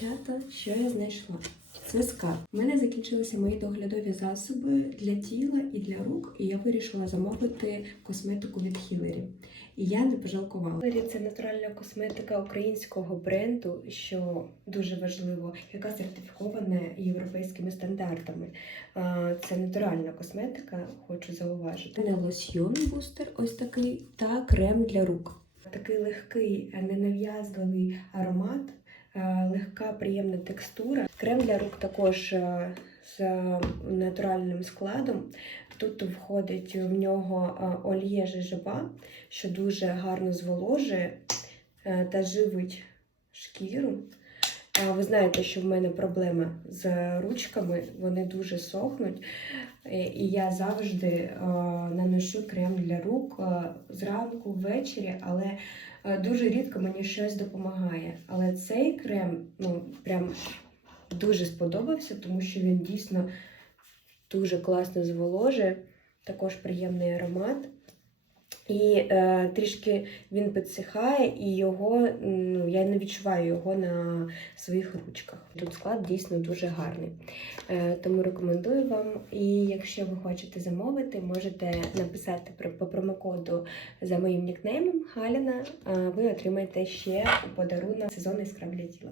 Дівчата, що я знайшла? Це скарб. У мене закінчилися мої доглядові засоби для тіла і для рук, і я вирішила замовити косметику від Хілері. І я не пожалкувала. Хілері це натуральна косметика українського бренду, що дуже важливо, яка сертифікована європейськими стандартами. Це натуральна косметика, хочу зауважити. У мене лосьйон бустер, ось такий, та крем для рук. Такий легкий, ненав'язливий аромат, легка, приємна текстура. Крем для рук також е, з натуральним складом. Тут входить в нього е, олія жижоба, що дуже гарно зволожує е, та живить шкіру. Ви знаєте, що в мене проблема з ручками, вони дуже сохнуть. Е, І я завжди е, наношу крем для рук е, зранку, ввечері, але дуже рідко мені щось допомагає. Але цей крем ну, прям дуже сподобався, тому що він дійсно дуже класно зволожує, також приємний аромат. І е, трішки він підсихає, і його ну, я не відчуваю його на своїх ручках. Тут склад дійсно дуже гарний. Е, тому рекомендую вам. І якщо ви хочете замовити, можете написати про- по промокоду за моїм нікнеймом Галіна. Ви отримаєте ще подарунок сезонний скраб для тіла.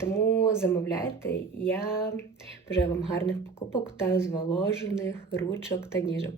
Тому замовляйте. Я бажаю вам гарних покупок та зволожених ручок та ніжок.